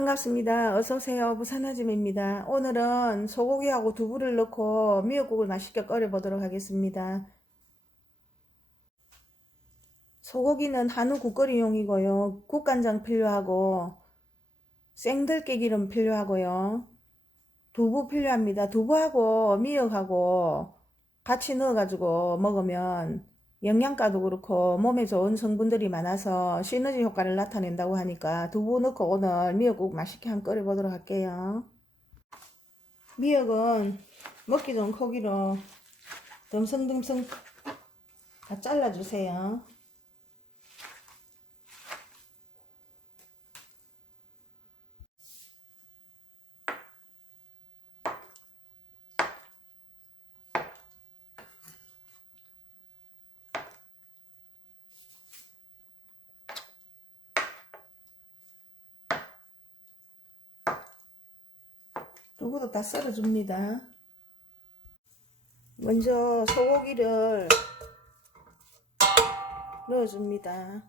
반갑습니다. 어서오세요. 부산아줌입니다. 오늘은 소고기하고 두부를 넣고 미역국을 맛있게 끓여보도록 하겠습니다. 소고기는 한우 국거리용이고요. 국간장 필요하고 생들깨 기름 필요하고요. 두부 필요합니다. 두부하고 미역하고 같이 넣어가지고 먹으면 영양가도 그렇고 몸에 좋은 성분들이 많아서 시너지 효과를 나타낸다고 하니까 두부 넣고 오늘 미역국 맛있게 한번 끓여 보도록 할게요. 미역은 먹기 좋은 크기로 듬성듬성 다 잘라주세요. 두부도 다 썰어줍니다. 먼저 소고기를 넣어줍니다.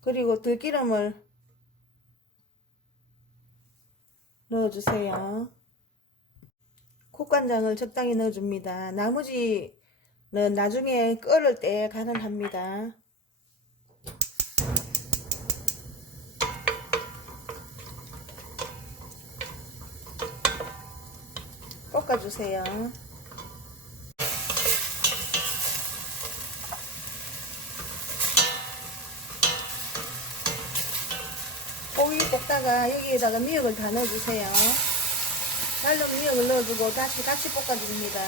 그리고 들기름을 넣어주세요. 국간장을 적당히 넣어줍니다. 나머지는 나중에 끓을 때 가능합니다. 볶아주세요. 고기 볶다가 여기에다가 미역을 다 넣어주세요. 잘른 미역을 넣어주고 다시 같이 볶아줍니다.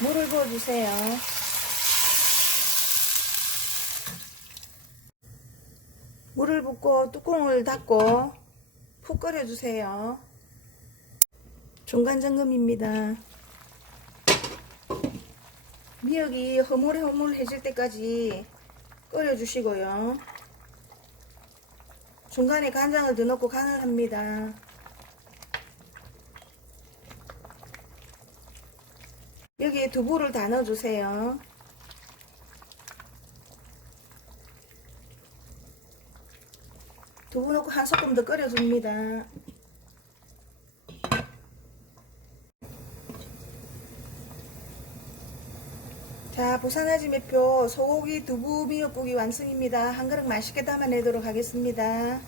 물을 부어주세요. 물을 붓고 뚜껑을 닫고 푹 끓여주세요. 중간 점검입니다. 미역이 허물허물해질 때까지 끓여주시고요. 중간에 간장을 더 넣고 간을 합니다. 여기에 두부를 다 넣어주세요. 두부 넣고 한 소끔 더 끓여줍니다. 자, 부산아지 매표 소고기 두부 미역국이 완성입니다. 한 그릇 맛있게 담아내도록 하겠습니다.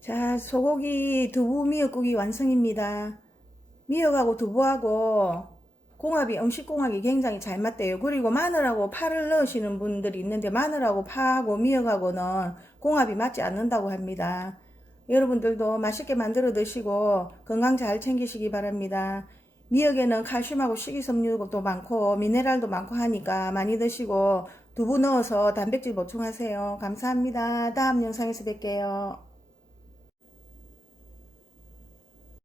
자, 소고기 두부 미역국이 완성입니다. 미역하고 두부하고 궁합이 음식 궁합이 굉장히 잘 맞대요. 그리고 마늘하고 파를 넣으시는 분들이 있는데 마늘하고 파하고 미역하고는 궁합이 맞지 않는다고 합니다. 여러분들도 맛있게 만들어 드시고 건강 잘 챙기시기 바랍니다. 미역에는 칼슘하고 식이섬유도 많고 미네랄도 많고 하니까 많이 드시고 두부 넣어서 단백질 보충하세요. 감사합니다. 다음 영상에서 뵐게요.